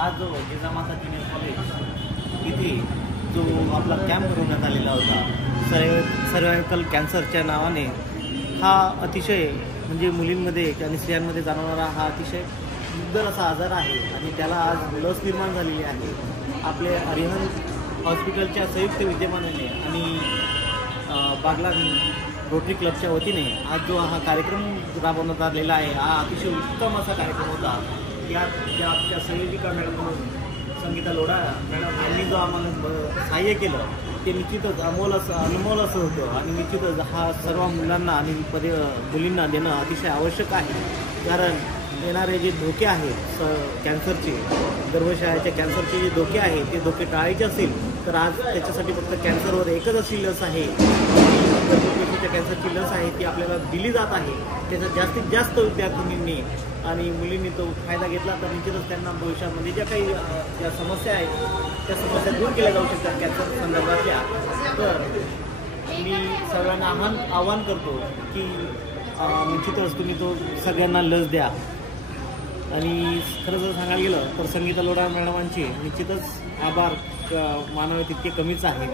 आज जो Jijamata junior college इथे जो आपला कॅम्प भरवण्यात आलेला होता सर्वायकल कॅन्सरच्या नावाने, हा अतिशय म्हणजे मुलींमध्ये आणि स्त्रियांमध्ये जाणवणारा हा अतिशय दुर्धर असा आजार आहे आणि त्याला आज लस निर्माण झालेली आहे. आपले अरिहंत हॉस्पिटलच्या संयुक्त विद्यमानाने आणि बागला रोटरी क्लबच्या वतीने आज जो हा कार्यक्रम राबवण्यात आलेला आहे, हा अतिशय उत्तम असा कार्यक्रम होता. यात ज्या आमच्या संयोजिका मॅडम संगीता लोढा मॅडम यांनी जो आम्हाला सहाय्य केलं ते निश्चितच अनमोल असं होतं आणि निश्चितच हा सर्व मुलांना आणि मुलींना देणं अतिशय आवश्यक आहे. कारण येणारे जे धोके आहेत कॅन्सरचे, गर्भाशयाच्या कॅन्सरचे जे धोके आहेत ते धोके टाळायचे असेल तर आज त्याच्यासाठी फक्त कॅन्सरवर एकच अशी लस आहे, गर्भपेशीच्या कॅन्सरची लस आहे, ती आपल्याला दिली जात आहे. त्याचा जास्तीत जास्त विद्यार्थिनींनी आणि मुलींनी तो फायदा घेतला तर निश्चितच त्यांना भविष्यामध्ये ज्या काही ज्या समस्या आहेत त्या समस्या दूर केल्या जाऊ शकतात कॅन्सर संदर्भातल्या. तर मी सगळ्यांना आवाहन करतो की निश्चितच तुम्ही तो सगळ्यांना लस द्या. आणि खरं जर सांगायला गेलं तर संगीता लोढा मॅडमांचे निश्चितच आभार मानावे तितके कमीच आहेत.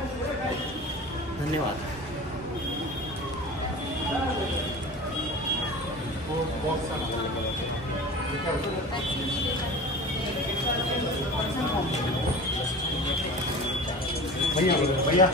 धन्यवाद. भैया